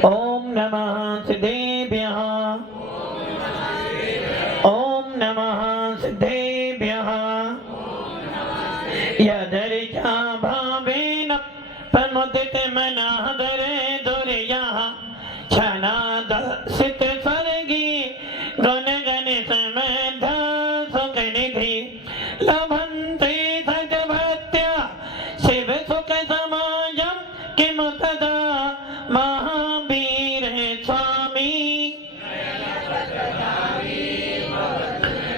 ओम नमः सिद्धेभ्यः। ओम नमः सिद्धेभ्यः। यदर्चा भावेन प्रमुदित मनः दरे दुर्यः क्षणादसित स्वर्गी गुण गणित मेध सुख निधि लभन्ते सद्भक्त्या शिव सुख समाजं किम तदा महावीर स्वामी।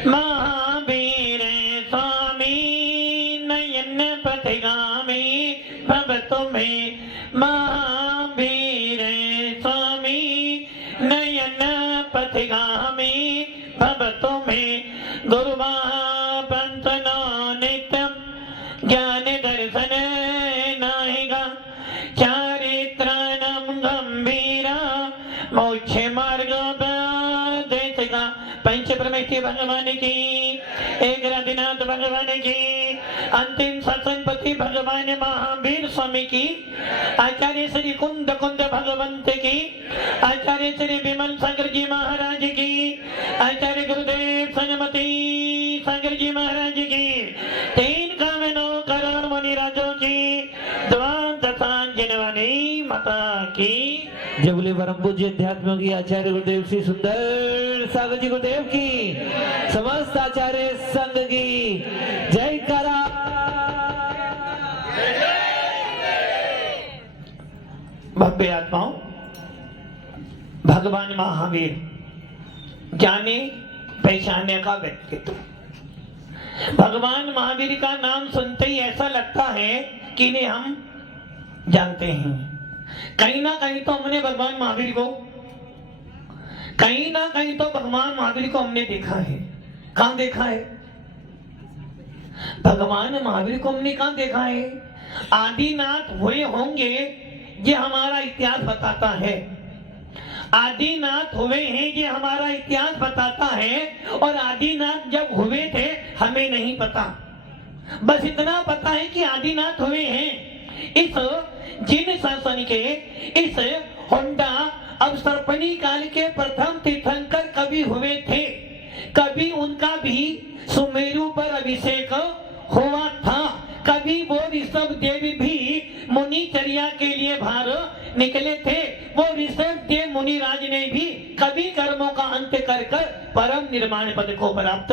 महावीर स्वामी नयन पथिगामी भवतु मे। महावीर स्वामी नयन पथिगामी भवतु मे। गुरुवापंसनो नित्यं ज्ञान दर्शन नाहिगा चारित्राणां गंभीरा मोक्ष मार्गोपदेशिका। पंच परमेश्वर भगवान की, एक राधिनाथ भगवान की, अंतिम सत्संगपति भगवान महावीर स्वामी की, आचार्य श्री कुंद भगवंत की, आचार्य श्री विमल सागर जी महाराज की, आचार्य गुरुदेव सनमती सागर जी महाराज की, 3 कामनो करोड़ मुनिराजों की, द्वादशांजनवाणी माता की। जय बोले परम पूज्य अध्यात्म की आचार्य गुरुदेव श्री सुंदर सागर जी गुरुदेव की, समस्त आचार्य संघ की जय करा। भव्य आत्माओं, भगवान महावीर जाने पहचाने का व्यक्तित्व। भगवान महावीर का नाम सुनते ही ऐसा लगता है कि इन्हें हम जानते हैं। कहीं ना कहीं तो हमने भगवान महावीर को, कहीं ना कहीं तो भगवान महावीर को हमने देखा है। कहां देखा है भगवान महावीर को? हमने कहां देखा है? आदिनाथ हुए होंगे, ये हमारा इतिहास बताता है। आदिनाथ हुए हैं, ये हमारा इतिहास बताता है। और आदिनाथ जब हुए थे हमें नहीं पता, बस इतना पता है कि आदिनाथ हुए हैं। इस जिन शासन के, इस होंडा अवसर्पणी काल के प्रथम तीर्थंकर कवि हुए थे। कभी उनका भी सुमेरु पर अभिषेक हुआ था। कभी वो ऋषभ देव भी मुनिचर्या के लिए बाहर निकले थे। वो ऋषभ देव मुनिराज ने भी कभी कर्मों का अंत कर कर परम निर्माण पद को प्राप्त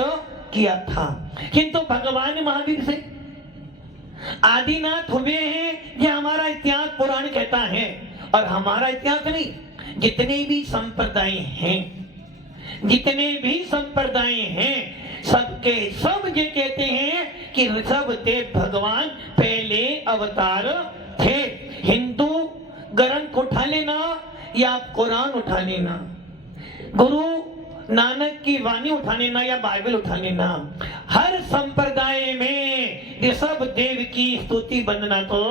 किया था। किंतु भगवान महावीर से आदिनाथ हुए हैं, ये हमारा इतिहास पुराण कहता है। और हमारा इतिहास नहीं, जितने भी संप्रदाय हैं, जितने भी संप्रदाय हैं, सबके सब ये कहते हैं कि ऋषभ देव भगवान पहले अवतार थे। हिंदू ग्रंथ उठा लेना या कुरान उठा लेना, गुरु नानक की वाणी उठा लेना या बाइबल उठा लेना, हर संप्रदाय में ऋषभ देव की स्तुति वंदना तो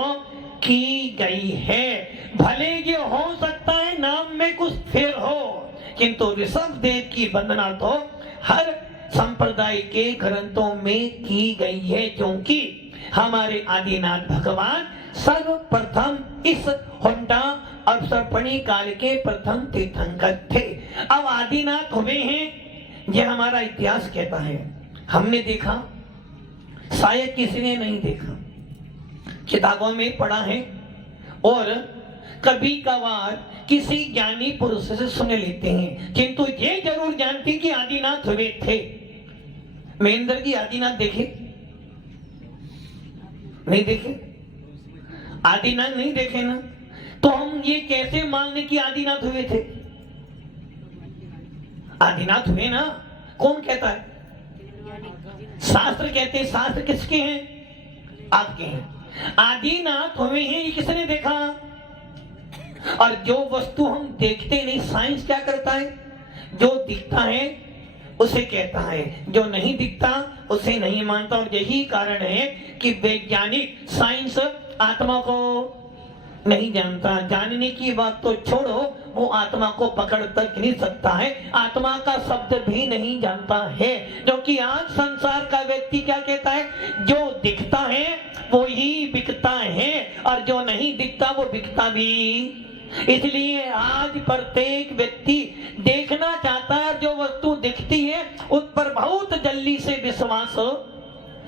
की गई है। भले ये हो सकता है नाम में कुछ फेर हो, किंतु ऋषभ देव की वंदना तो हर संप्रदाय के ग्रंथों में की गई है, क्योंकि हमारे आदिनाथ भगवान सर्वप्रथम इस होंडा अवसर्पणी काल के प्रथम तीर्थंकर थे। अब आदिनाथ हुए हैं, यह हमारा इतिहास कहता है। हमने देखा, शायद किसी ने नहीं देखा, किताबों में पढ़ा है और कभी कभार किसी ज्ञानी पुरुष से सुन लेते हैं, किंतु ये जरूर जानते कि आदिनाथ हुए थे। महेंद्र जी आदिनाथ देखे? नहीं देखे? आदिनाथ नहीं देखे ना, तो हम ये कैसे मान लें कि आदिनाथ हुए थे? आदिनाथ हुए ना, कौन कहता है? शास्त्र कहते हैं। शास्त्र किसके हैं? आपके हैं। आदिनाथ हुए हैं, ये किसने देखा? और जो वस्तु हम देखते नहीं, साइंस क्या करता है? जो दिखता है उसे कहता है, जो नहीं दिखता उसे नहीं मानता। और यही कारण है कि वैज्ञानिक साइंस आत्मा को नहीं जानता। जानने की बात तो छोड़ो, वो आत्मा को पकड़ तक नहीं सकता है, आत्मा का शब्द भी नहीं जानता है। क्योंकि आज संसार का व्यक्ति क्या कहता है? जो दिखता है वो ही बिकता है, और जो नहीं दिखता वो बिकता भी इसलिए आज प्रत्येक व्यक्ति देखना चाहता है, जो वस्तु दिखती है उस पर बहुत जल्दी से विश्वास हो।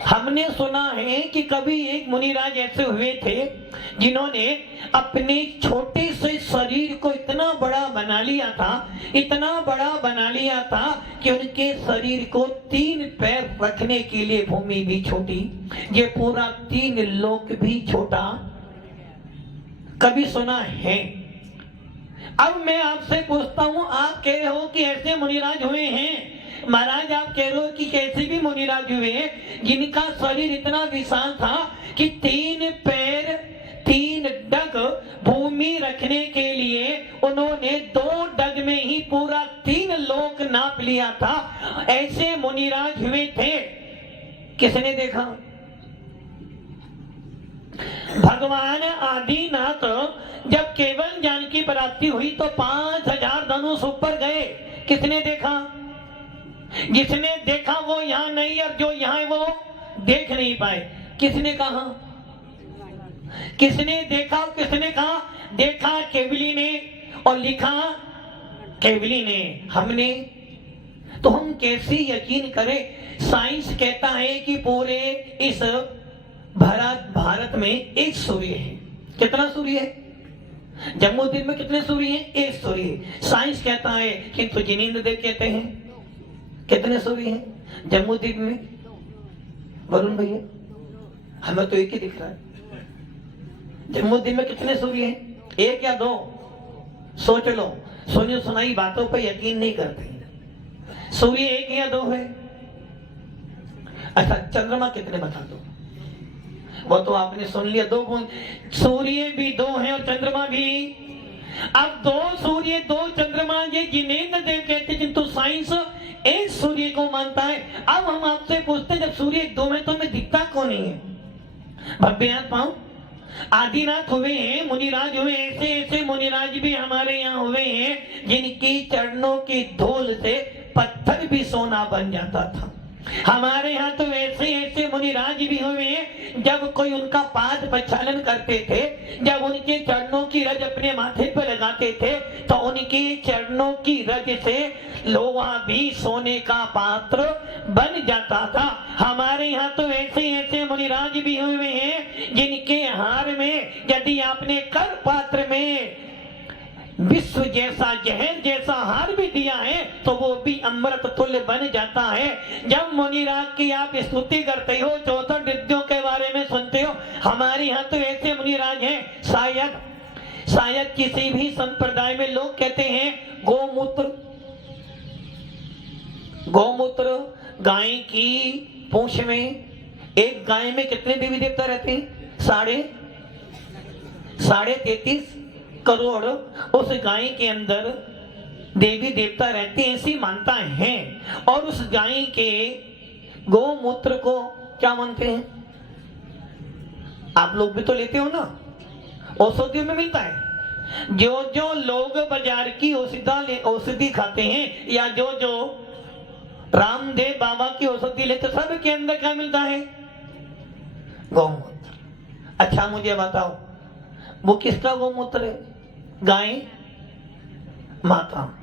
हमने सुना है कि कभी एक मुनिराज ऐसे हुए थे जिन्होंने अपने छोटे से शरीर को इतना बड़ा बना लिया था, इतना बड़ा बना लिया था कि उनके शरीर को 3 पैर रखने के लिए भूमि भी छोटी, ये पूरा 3 लोक भी छोटा। कभी सुना है? अब मैं आपसे पूछता हूं, आप कह रहे हो कि ऐसे मुनिराज हुए हैं। महाराज आप कह रहे हो कि कैसे भी मुनिराज हुए जिनका शरीर इतना विशाल था कि 3 पैर 3 डग भूमि रखने के लिए उन्होंने 2 डग में ही पूरा 3 लोक नाप लिया था। ऐसे मुनिराज हुए थे। किसने देखा? भगवान आदिनाथ जब केवल जानकी प्राप्ति हुई तो 5000 धनुष ऊपर गए। किसने देखा? जिसने देखा वो यहाँ नहीं, और जो यहाँ है वो देख नहीं पाए। किसने कहा? किसने देखा? किसने कहा? देखा केवली ने और लिखा केवली ने। हमने तो हम कैसे यकीन करें? साइंस कहता है कि पूरे इस भारत में एक सूर्य है। कितना सूर्य है? जम्मूद्वीप में कितने सूर्य हैं? एक सूर्य। साइंस कहता है, किंतु जिनेंद्र देव कहते हैं कितने सूर्य हैं जम्मूद्वीप में? वरुण भैया, हमें तो एक ही दिख रहा है। जम्मूद्वीप में कितने सूर्य हैं? 1 या 2? सोच लो। सुनी सुनाई बातों पर यकीन नहीं करते। सूर्य 1 या 2 है? अच्छा, चंद्रमा कितने बता दो? वो तो आपने सुन लिया, 2 गुण। सूर्य भी 2 है और चंद्रमा भी। अब 2 सूर्य 2 चंद्रमा, ये जिनेंद्र देव कहते, किंतु साइंस एक सूर्य को मानता है। अब हम आपसे पूछते हैं, जब सूर्य 2 में तो हमें दिखता कौन नहीं है? भव्यनाथ पाओ, आदिनाथ हुए हैं, मुनिराज हुए, ऐसे ऐसे मुनिराज भी हमारे यहाँ हुए हैं जिनकी चरणों की धूल से पत्थर भी सोना बन जाता था। हमारे यहाँ तो ऐसे ऐसे मुनिराज भी हुए हैं, जब कोई उनका पाद प्रक्षालन करते थे, जब उनके चरणों की रज अपने माथे पर लगाते थे तो उनके चरणों की रज से लोहा भी सोने का पात्र बन जाता था। हमारे यहाँ तो ऐसे ऐसे मुनिराज भी हुए हैं जिनके हार में यदि आपने कर पात्र में विश्व जैसा जहर जैसा हार भी दिया है तो वो भी अमृत तुल्य बन जाता है। जब मुनिराज की आप स्तुति करते हो, 64 रिद्धियों के बारे में सुनते हो, हमारे यहाँ तो ऐसे मुनिराज हैं। शायद किसी भी संप्रदाय में लोग कहते हैं गोमूत्र गाय की पूंछ में, एक गाय में कितने देवी देवता रहते हैं? 33.5 करोड़ उस गाय के अंदर देवी देवता रहते हैं, ऐसी मानता है। और उस गाय के गोमूत्र को क्या मानते हैं? आप लोग भी तो लेते हो ना, औषधियों में मिलता है। जो लोग बाजार की औषधि खाते हैं या जो रामदेव बाबा की औषधि लेते, सब के अंदर क्या मिलता है? गोमूत्र। अच्छा मुझे बताओ, वो किसका गोमूत्र है? गाय माता।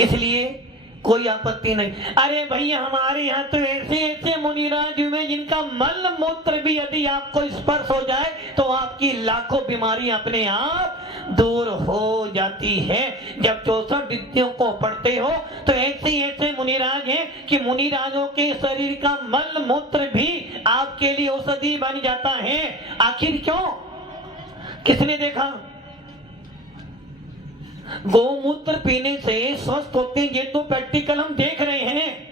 इसलिए कोई आपत्ति नहीं। अरे भैया, हमारे यहाँ तो ऐसे ऐसे मुनिराज हुए जिनका मल मूत्र भी यदि आपको स्पर्श हो जाए तो आपकी लाखों बीमारी अपने आप दूर हो जाती है। जब 64 रिद्धियों को पढ़ते हो तो ऐसे ऐसे मुनिराज हैं कि मुनिराजों के शरीर का मल मूत्र भी आपके लिए औषधि बन जाता है। आखिर क्यों? किसने देखा? गोमूत्र पीने से स्वस्थ होते हैं, ये तो प्रैक्टिकल हम देख रहे हैं।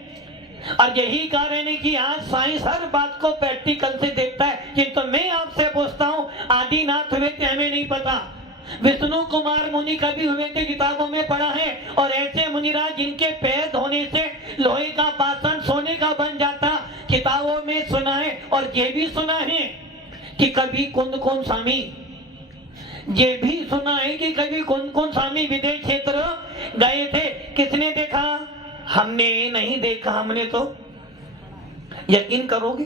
और यही कारण है कि आज साइंस हर बात को प्रैक्टिकल से देखता है। किंतु मैं आपसे पूछता हूं, आदिनाथ हुए थे हमें नहीं पता, विष्णु कुमार मुनि कभी हुए थे किताबों में पढ़ा है। और ऐसे मुनिराज जिनके पैर धोने से लोहे का पाषाण सोने का बन जाता, किताबों में सुना है। और ये भी सुना है कि कभी कुंद स्वामी, ये भी सुना है कि कभी कुंद स्वामी विदेश क्षेत्र गए थे। किसने देखा? हमने नहीं देखा। हमने तो, यकीन करोगे?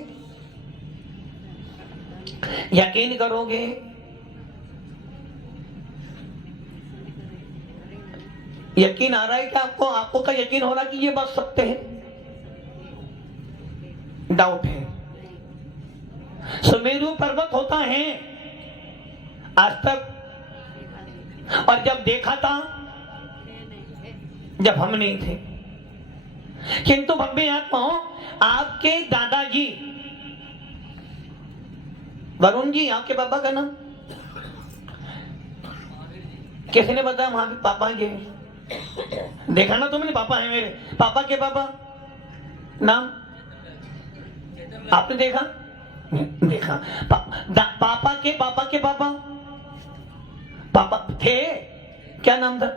यकीन करोगे? यकीन आ रहा है कि आपको आपको का यकीन हो रहा कि ये बात सत्य है? डाउट है। सुमेरु पर्वत होता है आज तक, और जब देखा था जब हम नहीं थे। किंतु भव्य आत्माओं, आपके दादाजी वरुण जी, आपके पापा का नाम किसी ने बताया? वहां भी पापा के देखा ना तुमने? पापा है मेरे। पापा के पापा नाम आपने देखा? देखा। पापा के पापा के पापा पापा थे, क्या नाम था?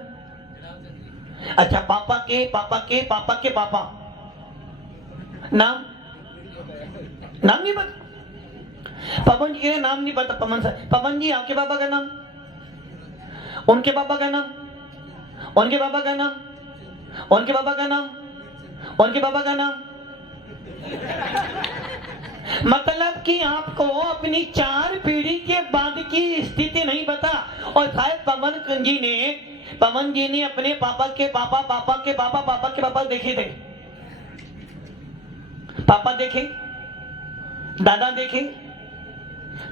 अच्छा, पापा के पापा के पापा के पापा नाम नहीं पता? पवन जी के नाम नहीं पता? पवन जी, आपके पापा का नाम? उनके पापा का नाम? उनके पापा का नाम? उनके पापा का नाम? उनके पापा का नाम? मतलब कि आपको अपनी 4 पीढ़ी के बाद की स्थिति नहीं पता। और शायद पवन जी ने अपने पापा के पापा पापा के पापा पापा के पापा देखे थे। पापा देखे, दादा देखे?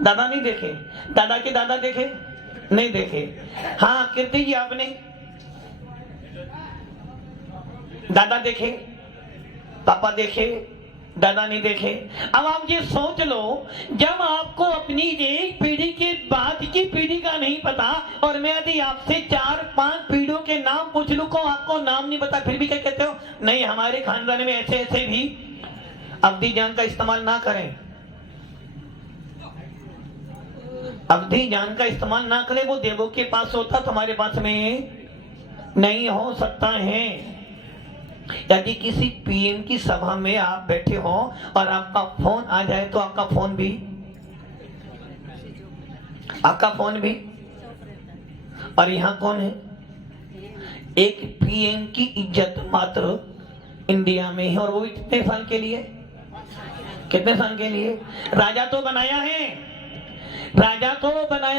दादा नहीं देखे। दादा के दादा देखे? नहीं देखे। हाँ कीर्ति जी, आपने दादा देखे, पापा देखे, दादा नहीं देखे। अब आप ये सोच लो, जब आपको अपनी एक पीढ़ी के बाद की पीढ़ी का नहीं पता, और मैं यदि आपसे 4-5 पीढ़ियों के नाम पूछ लूं को आपको नाम नहीं पता, फिर भी क्या कहते हो? नहीं, हमारे खानदान में ऐसे ऐसे भी। अवधि ज्ञान का इस्तेमाल ना करें, अवधि ज्ञान का इस्तेमाल ना करें। वो देवों के पास होता, तुम्हारे पास में नहीं हो सकता है। यदि किसी पीएम की सभा में आप बैठे हो और आपका फोन आ जाए तो आपका फोन भी और यहाँ कौन है? एक पीएम की इज्जत मात्र इंडिया में है, और वो भी कितने साल के लिए? कितने साल के लिए? राजा तो बनाया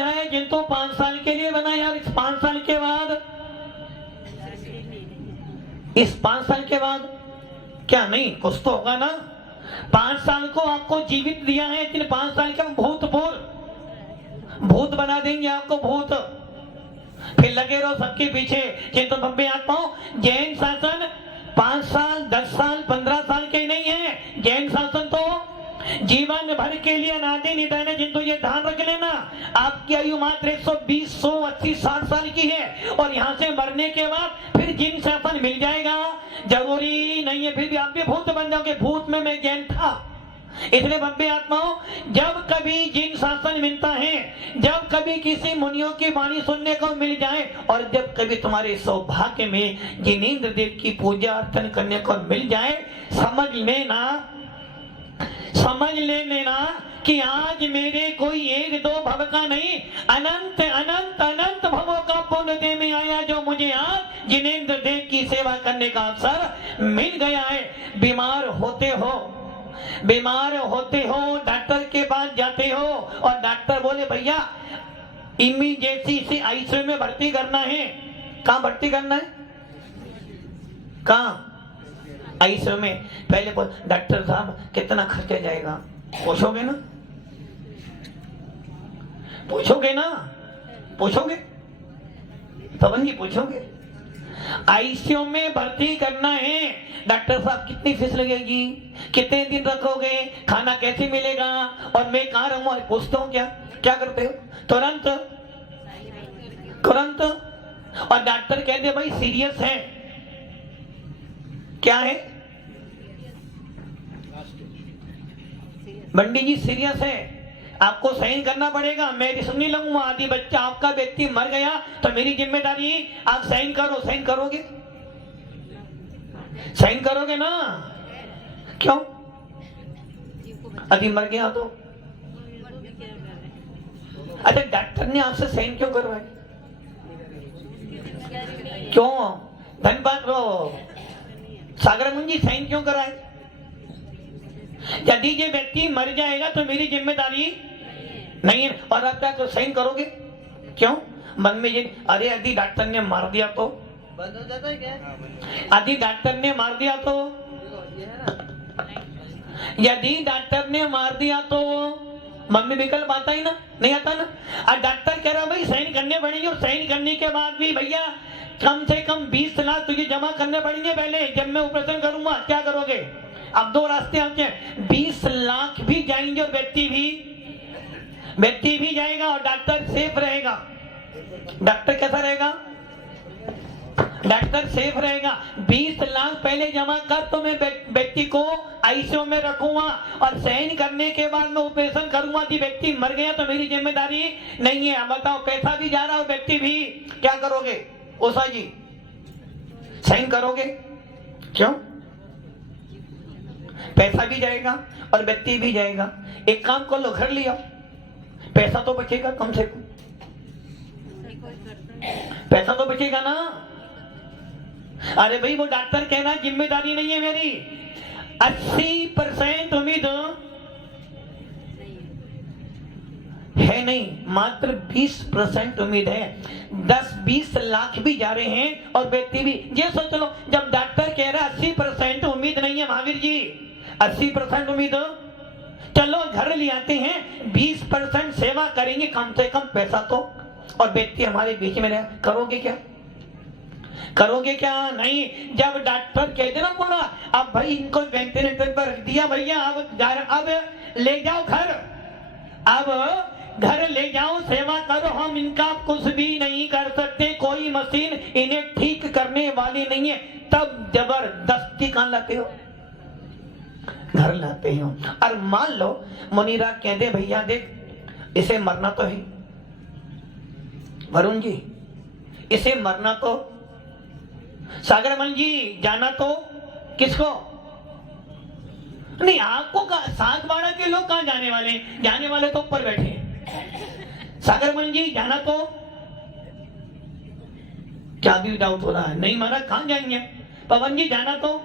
है, किंतु 5 साल के लिए बनाया। और इस 5 साल के बाद, इस 5 साल के बाद क्या नहीं कुछ तो होगा ना? 5 साल को आपको जीवित दिया है, लेकिन 5 साल के भूत बना देंगे आपको, भूत। फिर लगे रहो सबके पीछे। किंतु भव्य आत्माओं, जैन शासन 5 साल 10 साल 15 साल के नहीं है। जैन शासन तो जीवन भर के लिए अनादि निधन है। किंतु ये ध्यान रख लेना, आपकी आयु मात्र 120, 100, 80, 60 साल की है, और यहाँ से मरने के बाद फिर जिन शासन मिल जाएगा। जरूरी नहीं है फिर भी आप भी भूत बन जाओगे। भूत में मैं जैन था। इसलिए भव्य आत्माओं, जब कभी जिन शासन मिलता है, जब कभी किसी मुनियों की वाणी सुनने को मिल जाए, और जब कभी तुम्हारे सौभाग्य में जिनेंद्र देव की पूजा अर्चन करने को मिल जाए, समझ लेना कि आज मेरे कोई 1-2 भव का नहीं, अनंत अनंत अनंत भवों का पुण्य दे में आया, जो मुझे आज जिनेंद्र देव की सेवा करने का अवसर मिल गया है। बीमार होते हो, डॉक्टर के पास जाते हो, और डॉक्टर बोले भैया इमीडिएटली इसे आईसीयू में भर्ती करना है। कहाँ भर्ती करना है? कहाँ? आईसीयू में। पहले बोल, डॉक्टर साहब कितना खर्चा जाएगा? पूछोगे ना? पूछोगे? पवन जी पूछोगे? आईसीयू में भर्ती करना है, डॉक्टर साहब कितनी फीस लगेगी? कितने दिन रखोगे? खाना कैसे मिलेगा? और मैं कहाँ रहूंगा? पूछता हूँ। क्या करते हो? तुरंत। और डॉक्टर कहते भाई सीरियस है। क्या है? बंडी जी सीरियस है, आपको साइन करना पड़ेगा। मैं रिस्क नहीं लूंगा। आदि बच्चा आपका व्यक्ति मर गया तो मेरी जिम्मेदारी, आप साइन करो। साइन करोगे ना? क्यों? आदि मर गया तो? अच्छा, डॉक्टर ने आपसे साइन क्यों करवाए? क्यों? धनबाद सागर मुंजी साइन क्यों कराए? यदि ये व्यक्ति मर जाएगा तो मेरी जिम्मेदारी नहीं है, और आप क्या साइन करोगे? क्यों? मन में ये, अरे यदि डॉक्टर ने मार दिया तो बंद हो जाता है क्या? यदि डॉक्टर ने मार दिया तो, ये है ना, यदि डॉक्टर ने मार दिया तो मन में विकल्प आता ही ना, नहीं आता ना। और डॉक्टर कह रहा भाई साइन करने पड़ेंगे, और साइन करने के बाद भी भैया कम से कम 20 लाख तुझे जमा करने पड़ेंगे पहले, जब मैं ऑपरेशन करूंगा। क्या करोगे? अब दो रास्ते आते हैं, 20 लाख भी जाएंगे और व्यक्ति भी जाएगा और डॉक्टर सेफ रहेगा। डॉक्टर कैसा रहेगा? डॉक्टर सेफ रहेगा। 20 लाख पहले जमा कर तो मैं व्यक्ति को आईसीयू में रखूंगा, और साइन करने के बाद मैं ऑपरेशन करूंगा। कि व्यक्ति मर गया तो मेरी जिम्मेदारी नहीं है। अब बताओ, पैसा भी जा रहा और व्यक्ति भी, क्या करोगे ओसा जी? साइन करोगे? क्यों? पैसा भी जाएगा और व्यक्ति भी जाएगा। एक काम कर लो, घर लिया, पैसा तो बचेगा कम से कम, पैसा तो बचेगा ना। अरे भाई वो डॉक्टर कहना जिम्मेदारी नहीं है मेरी, 80% उम्मीद है नहीं, मात्र 20% उम्मीद है। 10-20 लाख भी जा रहे हैं और व्यक्ति भी। ये सोच लो, जब डॉक्टर कह रहा है 80% उम्मीद नहीं है महावीर जी, 80% उम्मीद, चलो घर ले आते हैं, 20% सेवा करेंगे कम से कम, पैसा तो, और व्यक्ति हमारे बीच में रहे। करोगे क्या? करोगे क्या? नहीं। जब डॉक्टर कहते ना पूरा, अब भाई इनको वेंटिलेटर पर रख दिया भैया, अब ले जाओ घर, अब घर ले जाओ, सेवा करो, हम इनका कुछ भी नहीं कर सकते, कोई मशीन इन्हें ठीक करने वाली नहीं है। तब जबरदस्ती कहां लाते हो? घर लाते हो। और मान लो मुनीरा कहते भैया देख, इसे मरना तो है वरुण जी, इसे मरना तो, सागरमल जी जाना तो, किसको नहीं? आपको सागवाड़ा के लोग कहां जाने वाले? जाने वाले तो ऊपर बैठे हैं। सागरमल जी जाना तो, क्या भी डाउट हो रहा है? नहीं मारा, कहां जाएंगे? पवन जी जाना तो,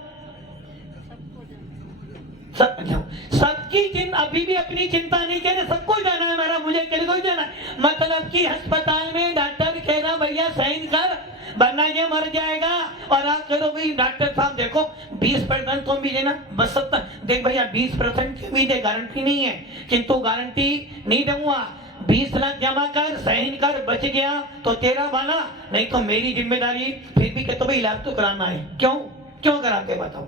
सबकी चिंता, अभी भी अपनी चिंता नहीं कह रहे, सबको जाना है मेरा, मुझे अकेले को जाना है। मतलब कि अस्पताल में डॉक्टर कह रहा भैया साइन कर, वरना ये मर जाएगा। और आप कह रहे हो भाई डॉक्टर साहब देखो 20% तो उम्मीद है ना, बस 70। देख भैया 20% की उम्मीद है, गारंटी नहीं है, किंतु गारंटी नहीं दूंगा। 20 लाख जमा कर, साइन कर, बच गया तो तेरा वाला, नहीं तो मेरी जिम्मेदारी। फिर भी कहते भाई इलाज तो कराना है। क्यों? क्यों कराते बताओ?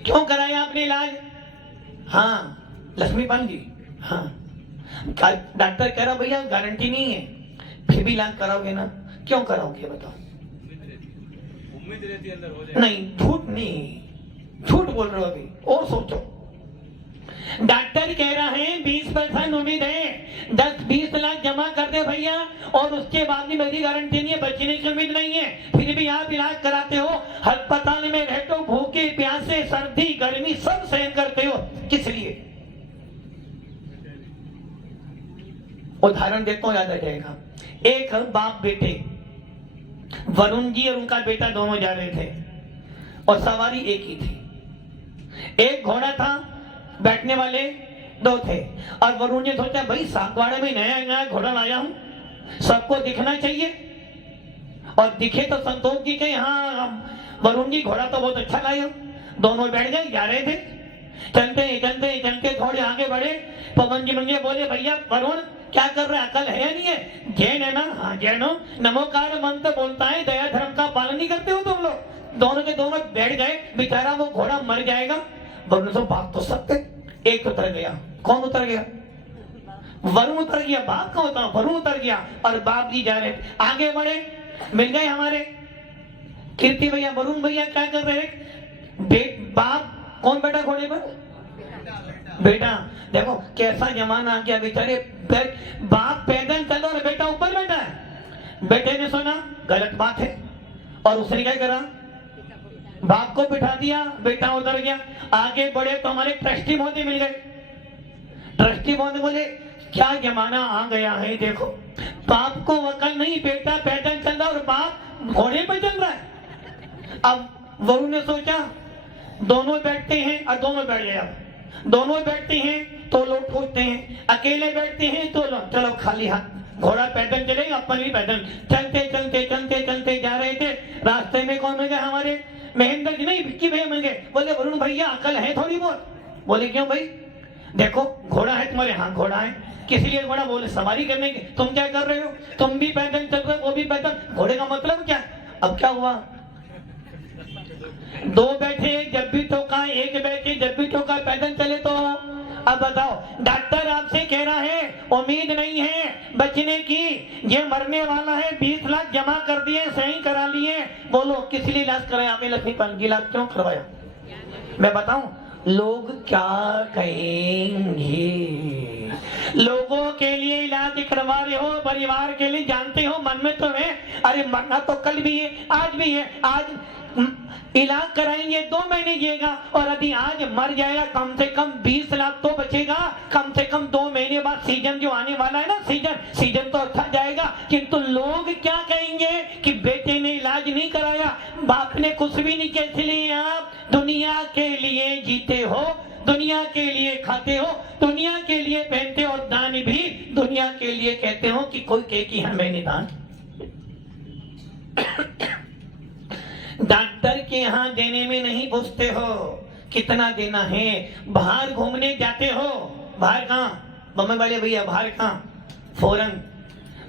क्यों कराया आपने इलाज? हाँ लक्ष्मीपाल जी, हाँ डॉक्टर कह रहा भैया गारंटी नहीं है, फिर भी इलाज कराओगे ना? क्यों कराओगे बताओ? उम्मीद रहती है अंदर हो जाए। नहीं, झूठ नहीं, झूठ बोल रहे हो अभी, और सोचो। डॉक्टर कह रहा है 20% उम्मीद है, 10-20 लाख जमा कर दे भैया, और उसके बाद भी मेरी गारंटी नहीं है, बचने की उम्मीद नहीं है, फिर भी आप इलाज कराते हो। अस्पताल में रहते हो, भूखे प्यासे, सर्दी गर्मी सब सहन करते हो, किस लिए? उदाहरण देता हूं, याद आ जाएगा। एक बाप बेटे, वरुण जी और उनका बेटा दोनों जा रहे थे, और सवारी एक ही थी। एक घोड़ा था, बैठने वाले 2 थे। और वरुण ने सोचा भाई सागवाड़ा में नया घोड़ा लाया हूं, सबको दिखना चाहिए, और दिखे तो संतोष जी के, हाँ वरुण जी घोड़ा तो बहुत अच्छा लाया हूं। दोनों बैठ गए, जा रहे थे, चलते चलते चलते थोड़े आगे बढ़े। पवन जी मुझे बोले भैया वरुण क्या कर रहे, अकल है या नहीं है? जैन है ना? हाँ जैन हो। नमोकार मंत्र बोलता है, दया धर्म का पालन नहीं करते हो तुम लोग? दोनों के दोनों बैठ गए, बेचारा वो घोड़ा मर जाएगा। वरुण तो बात तो सकते, एक उतर गया। कौन उतर गया? वरुण उतर गया। बाप का होता, वरुण उतर गया, और बाप जी जा रहे, आगे बढ़े, मिल गए हमारे कीर्ति भैया, वरुण भैया क्या कर रहे? बाप कौन बैठा घोड़े पर? बेटा। देखो कैसा जमाना आ गया, बेचारे बाप पैदल चलो और बेटा ऊपर बैठा है। बेटे ने सुना गलत बात है, और उसने क्या करा? बाप को बिठा दिया, बेटा उतर गया। आगे बढ़े तो हमारे ट्रस्टी मोदी मिल गए। ट्रस्टी मोदी बोले क्या जमाना आ गया है, देखो बाप को अकल नहीं, बेटा पैदल चल रहा और बाप घोड़े पे चल रहा है। अब वरुण ने सोचा दोनों बैठते हैं, और दोनों बैठ गए। दोनों बैठते हैं तो लोग पूछते हैं, अकेले बैठते हैं तो लोग, चलो खाली हाथ, घोड़ा पैदल चलेगा, अपन भी पैदल। चलते चलते चलते चलते कौन मिल गए? हमारे महेंद्र जी नहीं, विक्की भैया मिल गए। बोले वरुण भैया अकल है थोड़ी बहुत। बोले क्यों भाई? देखो घोड़ा है तुम्हारे, हाँ घोड़ा है, किस लिए घोड़ा? बोले सवारी करने की। तुम क्या कर रहे हो? तुम भी पैदल चल रहे हो, वो भी पैदल। घोड़े का मतलब क्या? अब क्या हुआ? दो बैठे जब भी टोका, एक बैठे जब भी टोका, पैदल चले तो। अब बताओ, डॉक्टर आपसे कह रहा है उम्मीद नहीं है बचने की, ये मरने वाला है, 20 लाख जमा कर दिए, सही करा लिए। बोलो किस लिए इलाज कराया आपने? लक्ष्मीकांत इलाज क्यों करवाया? मैं बताऊं लोग क्या कहेंगे? लोगों के लिए इलाज करवा रहे हो, परिवार के लिए, जानते हो मन में तो है अरे मरना तो कल भी है, आज भी है। आज इलाज कराएंगे 2 महीने जिएगा, और यदि आज मर जाएगा कम से कम 20 लाख तो बचेगा। कम से कम 2 महीने बाद सीजन जो आने वाला है ना, सीजन तो अच्छा जाएगा। किंतु लोग क्या कहेंगे कि बेटे ने इलाज नहीं कराया, बाप ने कुछ भी नहीं किया। इसलिए आप दुनिया के लिए जीते हो, दुनिया के लिए खाते हो, दुनिया के लिए पहनते हो, और दान भी दुनिया के लिए कहते हो कि कोई कहे कि हमें नहीं दान। डॉक्टर के यहाँ देने में नहीं पूछते हो कितना देना है। बाहर घूमने जाते हो, बाहर कहाँ? बम्बई वाले भैया बाहर कहाँ? फॉरेन।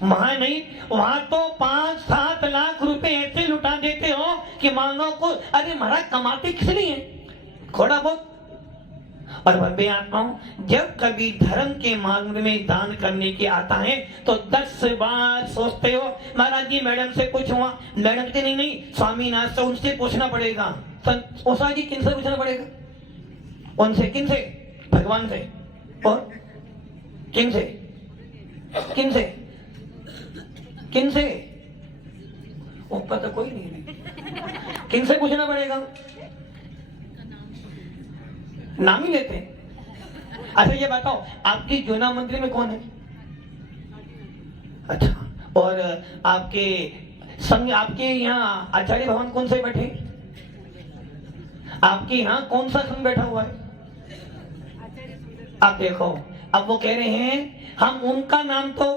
वहां नहीं, वहां तो 5-7 लाख रुपए ऐसे लुटा देते हो कि मानो को अरे महाराज कमाते किस लिए? थोड़ा बहुत। और वह आत्माओं, जब कभी धर्म के मार्ग में दान करने की आता है तो 10 बार सोचते हो महाराज जी मैडम से कुछ हुआ, मैडम से नहीं स्वामीनाथ से, उनसे पूछना पड़ेगा। ओसा जी किन से पूछना पड़ेगा? उनसे, किन से? भगवान से। और किन से? किन से? किन से? ऊपर तो कोई नहीं। किन से पूछना पड़ेगा? नाम ही लेते हैं। अच्छा ये बताओ आपकी जूना मंदिर में कौन है? अच्छा, और आपके संग, आपके यहाँ आचार्य भवन कौन से बैठे? आपके यहाँ कौन सा संघ बैठा हुआ है? आप देखो, अब वो कह रहे हैं हम उनका नाम तो,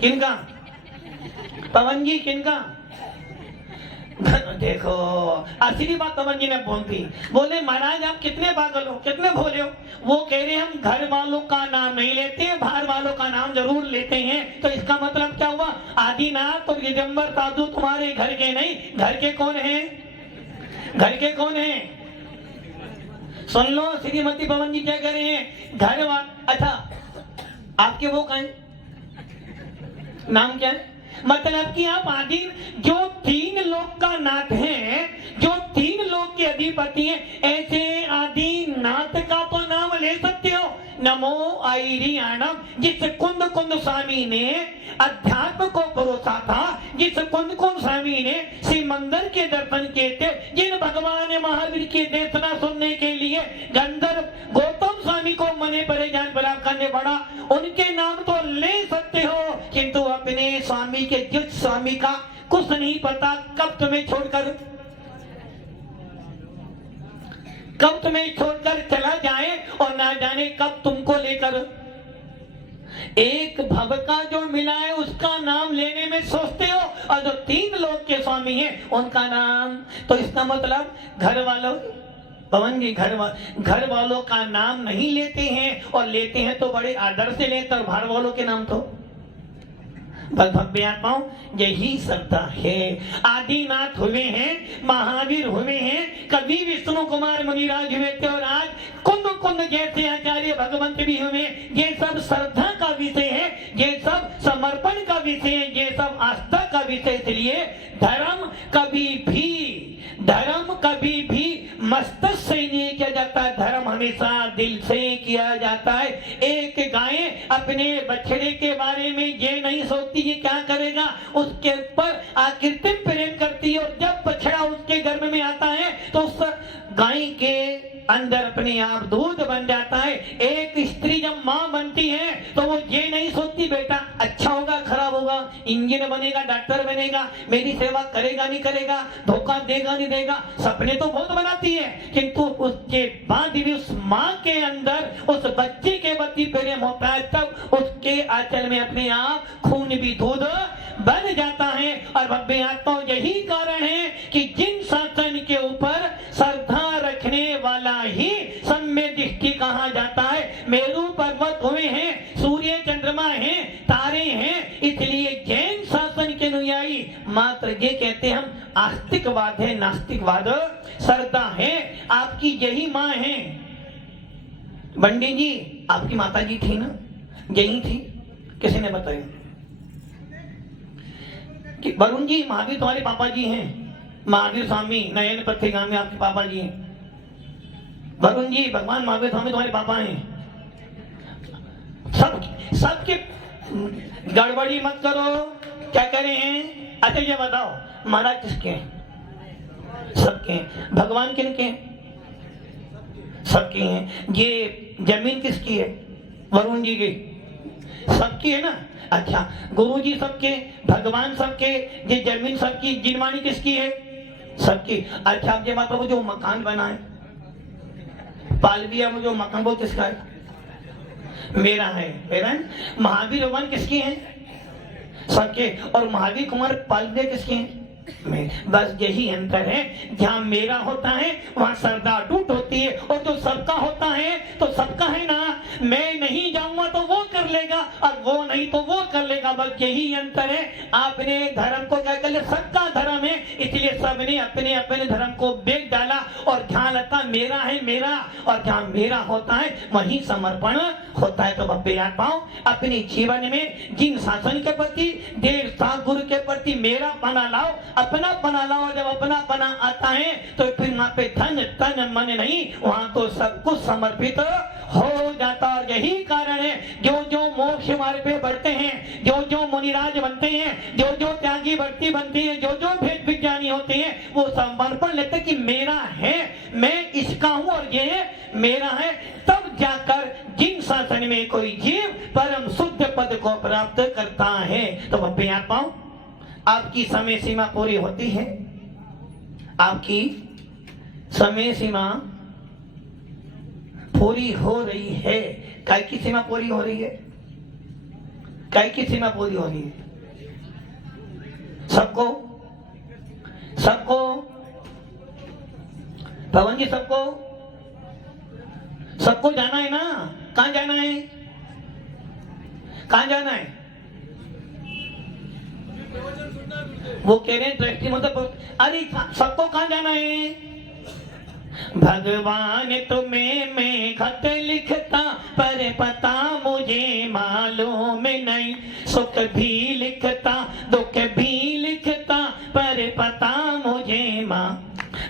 किनका? पवन जी किनका? देखो असली बात पवन जी ने बोलती। बोले महाराज आप कितने पागल हो, कितने भोले हो। वो कह रहे हम घर वालों का नाम नहीं लेते, बाहर वालों का नाम जरूर लेते हैं। तो इसका मतलब क्या हुआ? आदिनाथ और दिगंबर साधु तुम्हारे घर के नहीं, घर के कौन है? घर के कौन है? सुन लो श्रीमती पवन जी क्या कह रहे हैं, घर अच्छा आपके वो कहाँ है? नाम क्या है? मतलब कि आप आदि जो 3 लोक का नाथ है, जो 3 लोक के अधिपति हैं, ऐसे आदिनाथ का तो नाम ले सकते हो। नमो आईरियाणम, जिस कुंद कुंद स्वामी ने अध्यात्म को परोसा था, जिस कुंद कुंद स्वामी ने श्री मंदिर के दर्शन किए थे, जिन भगवान महावीर की देशना सुनने के लिए गंधर्व गौतम स्वामी को मने परेशान प्राप्त करने पड़ा, उनके नाम तो ले सकते हो। किंतु अपने स्वामी के, जिस स्वामी का कुछ नहीं पता कब तुम्हें छोड़कर चला जाए, और ना जाने कब तुमको लेकर। एक भव का जो मिला है उसका नाम लेने में सोचते हो, और जो 3 लोक के स्वामी हैं उनका नाम। तो इसका मतलब घर वालों, पवन जी घर वालों का नाम नहीं लेते हैं, और लेते हैं तो बड़े आदर से लेते, और बाहर वालों के नाम तो भव्य आत्माओं यही श्रद्धा है। आदिनाथ हुए हैं, महावीर हुए हैं, कवि विष्णु कुमार मुनिराज हुए थे, और आज कुंद कुंद जैसे आचार्य भगवंत भी हुए। ये सब श्रद्धा का विषय है, ये सब समर्पण का विषय है, ये सब आस्था का विषय। इसलिए धर्म कभी भी मस्तक से नहीं किया जाता, धर्म हमेशा दिल से किया जाता है। एक गाय अपने बछड़े के बारे में ये नहीं सोचती ये क्या करेगा, उसके ऊपर आकृत्रिम प्रेम करती है, और जब बछड़ा उसके गर्भ में आता है तो उस गाय के अंदर अपने आप दूध बन जाता है। एक स्त्री जब माँ बनती है तो वो ये नहीं सोचती बेटा अच्छा होगा खराब होगा, इंजीनियर बनेगा डॉक्टर बनेगा, मेरी सेवा करेगा नहीं करेगा, धोखा देगा नहीं देगा। सपने तो बहुत बनाती है, किंतु उसके बाद भी उस माँ के अंदर उस बच्चे के प्रति प्रेम होता है, तब उसके आंचल में अपने आप खून भी दूध बन जाता है। और भव्य आत्मा यही कारण है कि के अनुयायी मात्र ये कहते हम आस्तिकवाद है, नास्तिकवाद श्रद्धा है। आपकी यही माँ है बंडी जी, आपकी माता जी थी ना, यही थी, किसी ने बताया कि वरुण जी महावीर तुम्हारे पापा जी हैं, महावीर स्वामी नयन पत्रिगामी आपके पापा जी हैं। वरुण जी भगवान महावीर स्वामी तुम्हारे पापा हैं। सबके गड़बड़ी मत करो, क्या करे हैं। अच्छा ये बताओ महाराज किसके हैं? सबके हैं। भगवान किनके हैं? सबके हैं। ये जमीन किसकी है? वरुण जी की। सबकी है ना। अच्छा गुरु जी सबके, भगवान सबके, ये जमीन सबकी, जिनवाणी किसकी है? सबकी। अच्छा आप ये बात बताओ, जो मकान बना है पालविया में, जो मकान वो किसका है? मेरा है, मेरा है। महावीर भगवान किसके हैं? सबके। और महावीर कुमार पालविया किसके हैं? बस यही अंतर है। जहाँ मेरा होता है वहाँ श्रद्धा टूट होती है, और जो सबका होता है तो सबका है ना। मैं नहीं जाऊंगा तो वो कर लेगा, और वो नहीं तो वो कर लेगा, बस यही अंतर है। आपने धर्म को क्या कर लिया? सबका धर्म है, इसलिए सबने अपने अपने धर्म को बेच डाला, और जहाँ लगता मेरा है मेरा, और जहाँ मेरा होता है वहीं समर्पण होता है। तो बब्बे याद पाओ, अपने जीवन में जिन शासन के प्रति, देव साथ गुरु के प्रति मेरा पना लाओ, अपना पना लाओ। जब अपना पना आता है तो फिर वहां पे धन तन मन नहीं, वहां तो सब कुछ समर्पित हो जाता। और यही कारण है जो जो मोक्ष मार्ग पे बढ़ते हैं, जो जो मुनिराज बनते हैं, जो जो त्यागी भक्ति बनती है, जो जो भेद विज्ञानी होते हैं, वो समर्पण लेते कि मेरा है, मैं इसका हूं और ये मेरा है। तब जाकर जिन शासन में कोई जीव परम शुद्ध पद को प्राप्त करता है। तो बब्बे याद पाओ, आपकी समय सीमा पूरी होती है, आपकी समय सीमा पूरी हो रही है। काय की सीमा पूरी हो रही है? काय की सीमा पूरी हो रही है? सबको, सबको भवन जी, सबको, सबको जाना है ना। कहां जाना है? कहां जाना है? वो कह रहे हैं दृष्टि मतलब, अरे सबको कहां जाना है? भगवान तुम्हें मैं खत लिखता, पर पता मुझे मालूम नहीं। सुख भी लिखता, दुख भी लिखता, पर पता मुझे मां।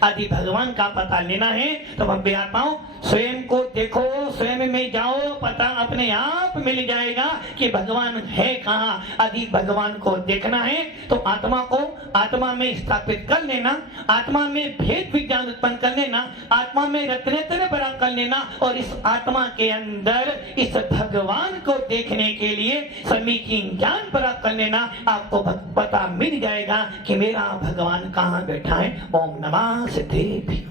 आदि भगवान का पता लेना है तो बब्बे आत्माओं स्वयं को देखो, स्वयं में जाओ, पता अपने आप मिल जाएगा कि भगवान है कहाँ। आदि भगवान को देखना है तो आत्मा को आत्मा में स्थापित कर लेना, आत्मा में भेद विज्ञान उत्पन्न कर लेना, आत्मा में रत्नेतर प्राप्त कर लेना, और इस आत्मा के अंदर इस भगवान को देखने के लिए समीचीन ज्ञान प्राप्त कर लेना। आपको पता मिल जाएगा कि मेरा भगवान कहाँ बैठा है। ओम नमः सिद्धेभ्यो।